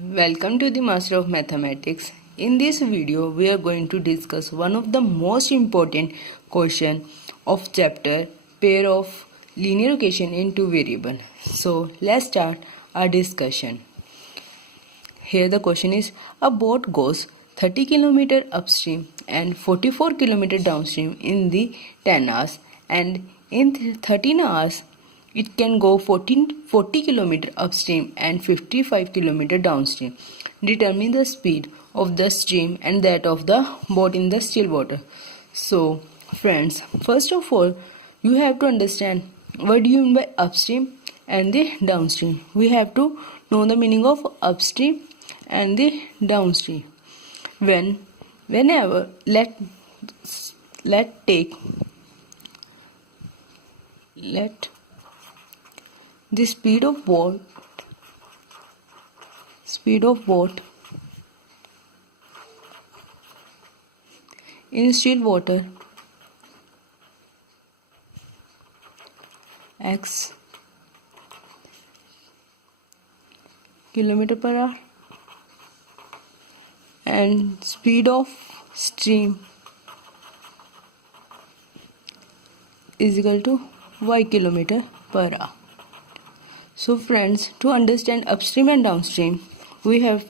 Welcome to the Master of Mathematics. In this video, we are going to discuss one of the most important question of chapter pair of linear equation in two variable. So let's start our discussion. Here the question is, a boat goes 30 km upstream and 44 km downstream in the 10 hours, and in 13 hours it can go 40 km upstream and 55 km downstream. Determine the speed of the stream and that of the boat in the still water. So friends, first of all, you have to understand what do you mean by upstream and the downstream. We have to know the meaning of upstream and the downstream. Whenever let the speed of boat in still water x km/h and speed of stream is equal to y km/h. So friends, to understand upstream and downstream, we have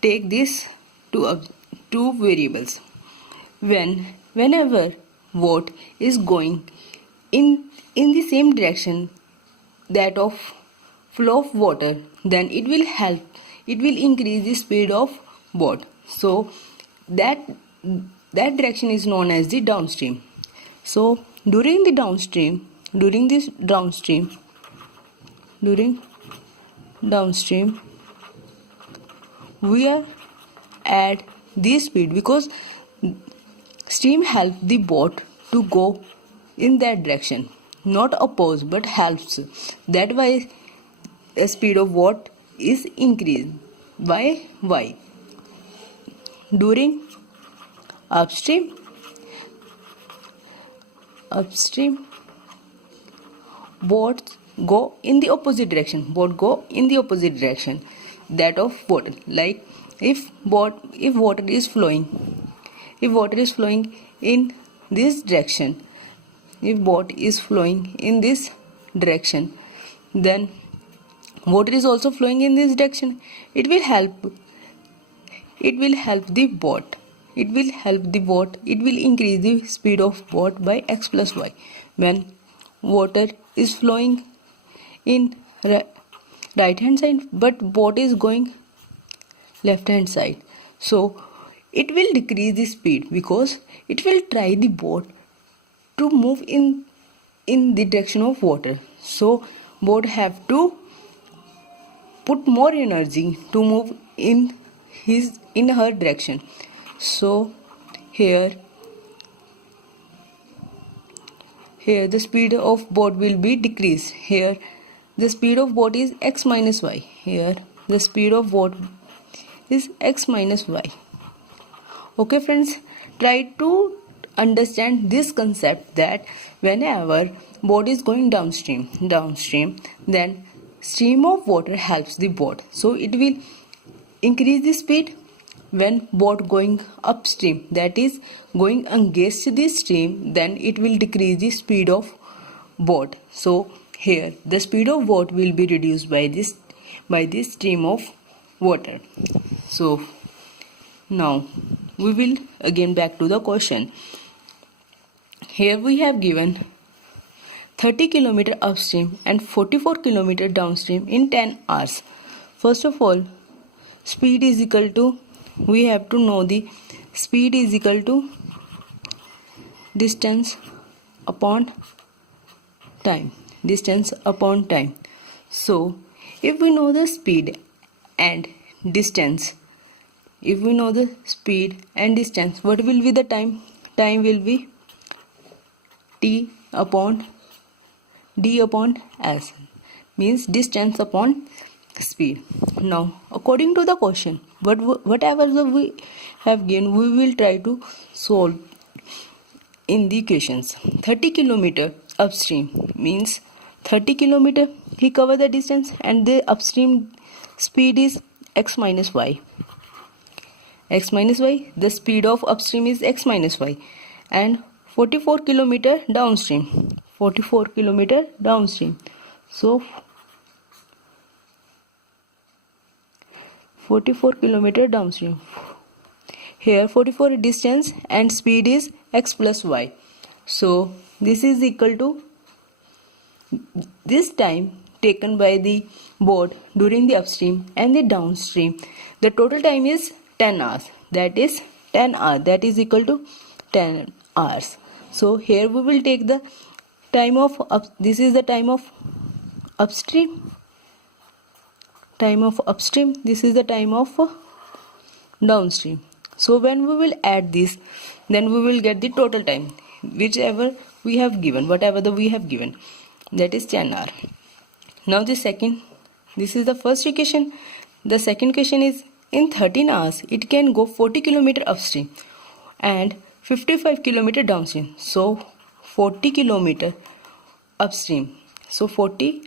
take these two variables. Whenever boat is going in the same direction that of flow of water, then it will increase the speed of boat. So that direction is known as the downstream. So during downstream we are add this speed because stream helps the boat to go in that direction, not oppose but helps. That why the speed of boat is increased by y. During upstream boats go in the opposite direction. That of water. Like if water is flowing in this direction, if boat is flowing in this direction, then water is also flowing in this direction. It will help the boat. It will increase the speed of boat by x plus y. When water is flowing in right hand side but boat is going left hand side, so it will decrease the speed because it will try the boat to move in the direction of water. So boat have to put more energy to move in her direction. So here the speed of boat will be decreased. Here the speed of boat is x minus y. Here the speed of boat is x minus y. Okay friends, try to understand this concept that whenever boat is going downstream, then stream of water helps the boat. So it will increase the speed. When boat going upstream, that is going against the stream, then it will decrease the speed of boat. So here the speed of boat will be reduced by this stream of water. So now we will again back to the question. Here we have given 30 km upstream and 44 km downstream in 10 hours. First of all, speed is equal to, we have to know the speed is equal to distance upon time. So if we know the speed and distance, what will be the time? Time will be t upon d upon s, means distance upon speed. Now according to the question, whatever we have given, we will try to solve in the equations. 30 km upstream means 30 km he cover the distance and the upstream speed is x minus y. X minus y, the speed of upstream is x minus y, and 44 kilometer downstream. 44 kilometer downstream. So 44 kilometer downstream. Here 44 distance and speed is x plus y. So this is equal to this time taken by the boat during the upstream and the downstream. The total time is 10 hours. That is 10 hours. That is equal to 10 hours. So here we will take the time of this is the time of upstream. Time of upstream. This is the time of downstream. So when we will add this, then we will get the total time, whichever we have given, whatever we have given, that is 10 hours. Now this is the first equation. The second equation is in 13 hours it can go 40 kilometer upstream and 55 kilometer downstream. So 40 kilometer upstream. So 40,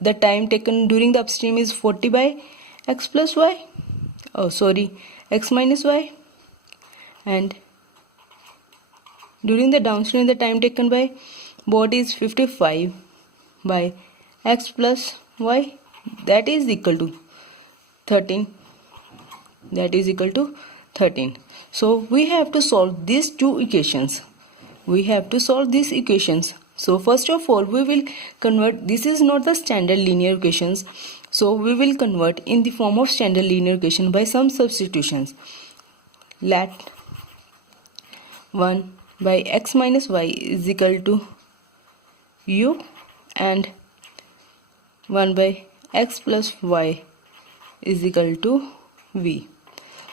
the time taken during the upstream is 40 by x plus y. X minus y. And during the downstream, the time taken by boat is 55 by x plus y. That is equal to 13. That is equal to 13. So we have to solve these two equations. So first of all, we will convert. This is not the standard linear equations. So we will convert in the form of standard linear equation by some substitutions. Let 1 by x minus y is equal to u and 1 by x plus y is equal to v.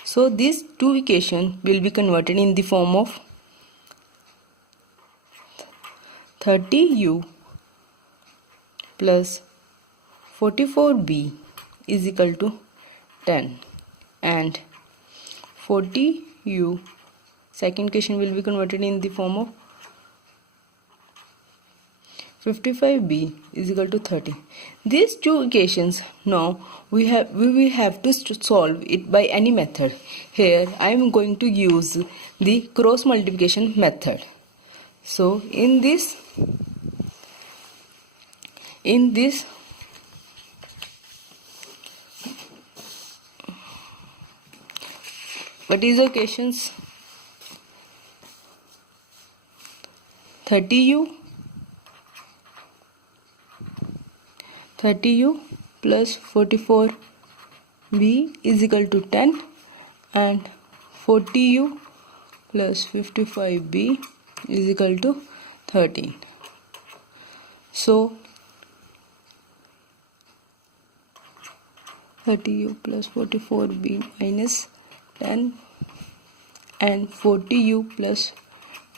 So these two equations will be converted in the form of 30u plus 44b is equal to 10, and 40u second equation will be converted in the form of 55b is equal to 30. These two equations now we will have to solve it by any method. Here I am going to use the cross multiplication method. So in this what is the equations? 30u plus 44b is equal to 10 and 40u plus 55b is equal to 13. So 30u plus 44b minus 10 and 40u plus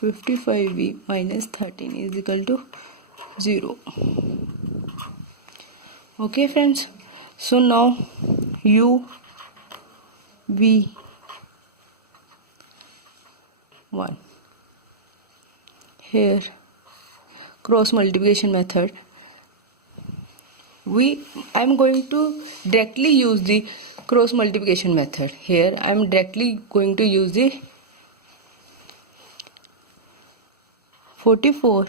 55b minus 13 is equal to 0. Okay friends, so now u v 1 here cross multiplication method. I am going to directly use the cross multiplication method. Here I am directly going to use the 44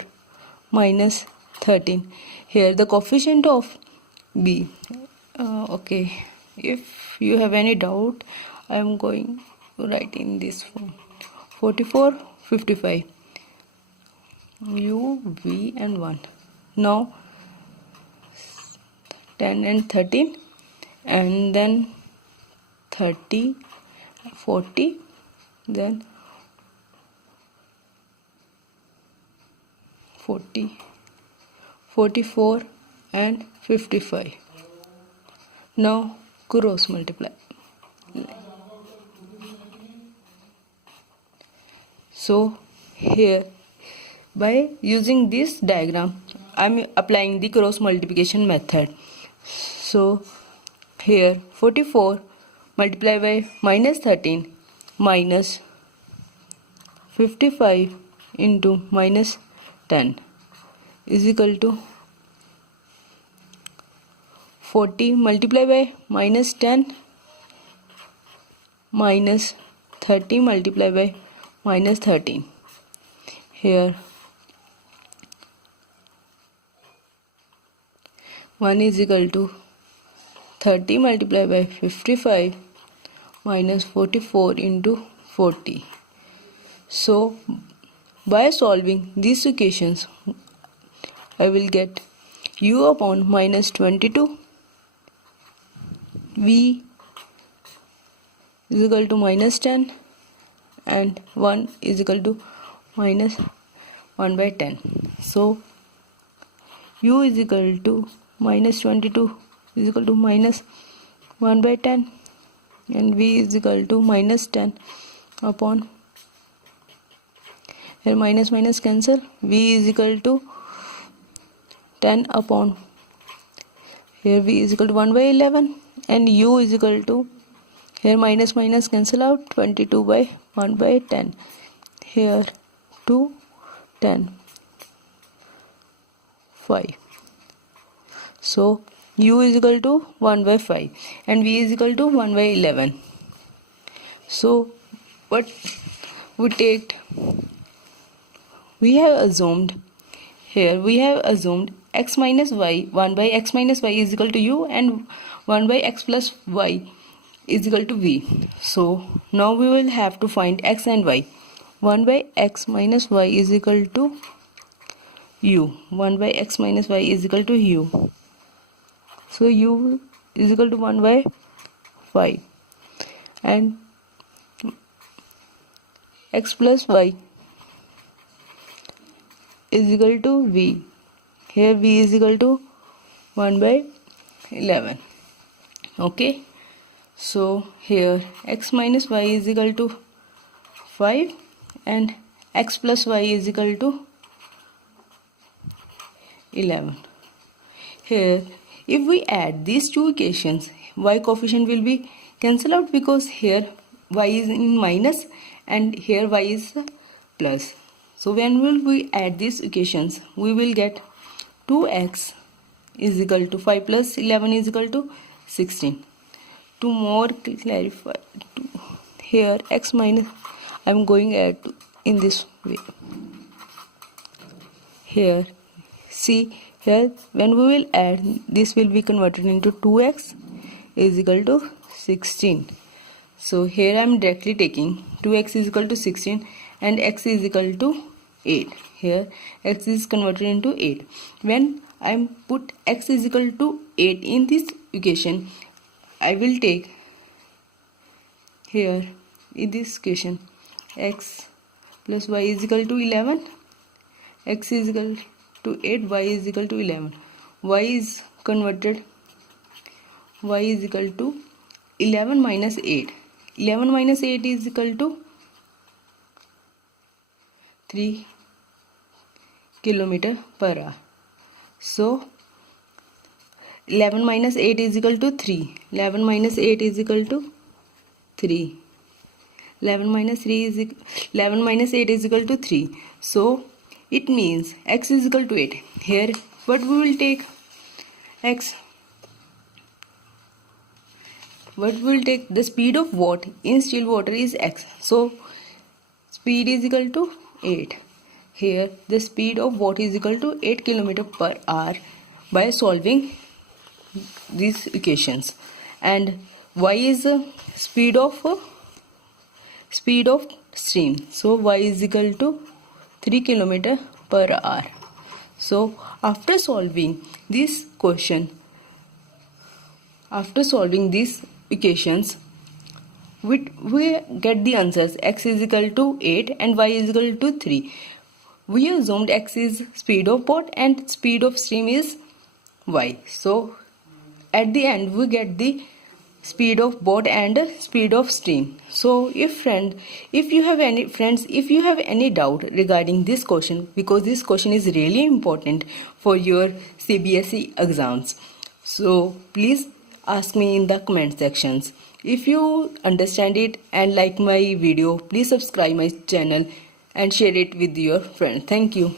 minus 13. Here the coefficient of b. Okay, if you have any doubt, I am going to write in this form: 44, 55, u, v and 1. Now 10 and 13, and then 30, 40, then 40, 44 and 55. Now cross multiply. So here by using this diagram I am applying the cross multiplication method. So here 44 multiplied by minus 13 minus 55 into minus 10 is equal to 40 multiplied by minus 10 minus 30 multiplied by minus 13. Here 1 is equal to 30 multiplied by 55 minus 44 into 40. So by solving these equations, I will get u upon minus 22, v is equal to minus 10, and 1 is equal to minus 1 by 10. So u is equal to minus 22 is equal to minus 1 by 10, and v is equal to minus 10 upon, here minus minus cancel, v is equal to 10 upon, here v is equal to 1 by 11, and u is equal to, here minus minus cancel out, 22 by 1 by 10, here 2, 10, 5. So u is equal to 1 by 5 and v is equal to 1 by 11. So what we take, we have assumed x minus y, 1 by x minus y is equal to u, and 1 by x plus y is equal to v. So now we will have to find x and y. 1 by x minus y is equal to u. 1 by x minus y is equal to u. So u is equal to 1 by 5, and x plus y is equal to v. Here v is equal to 1 by 11. Okay, so here x minus y is equal to 5 and x plus y is equal to 11. Here if we add these two equations, y coefficient will be cancelled out because here y is in minus and here y is plus. So when will we add these equations, we will get 2x is equal to 5 plus 11 is equal to 16. To more clarify, here x minus, I am going add in this way. Here see, here when we will add, this will be converted into 2x is equal to 16. So here I am directly taking 2x is equal to 16 and x is equal to 8. Here x is converted into 8. When I am put x is equal to 8 in this equation, I will take here in this equation x plus y is equal to 11, x is equal to 8, y is equal to 11. Y is converted, y is equal to 11 minus 8. 11 minus 8 is equal to 3 km per hour. So 11 minus 8 is equal to 3. 11 minus 8 is equal to 3. 11 minus 8 is equal to 3. So it means x is equal to 8. Here what we will take x, what we will take, the speed of water in still water is x. So speed is equal to 8. Here the speed of water is equal to 8 km per hour by solving these equations, and y is speed of stream. So y is equal to 3 km per hour. So after solving this question, after solving these equations, we get the answers. X is equal to 8 and y is equal to 3. We assumed x is speed of boat and speed of stream is y. So at the end we get the speed of boat and speed of stream. So if you have any doubt regarding this question, because this question is really important for your CBSE exams, so please ask me in the comment sections. If you understand it and like my video, please subscribe my channel and share it with your friends. Thank you.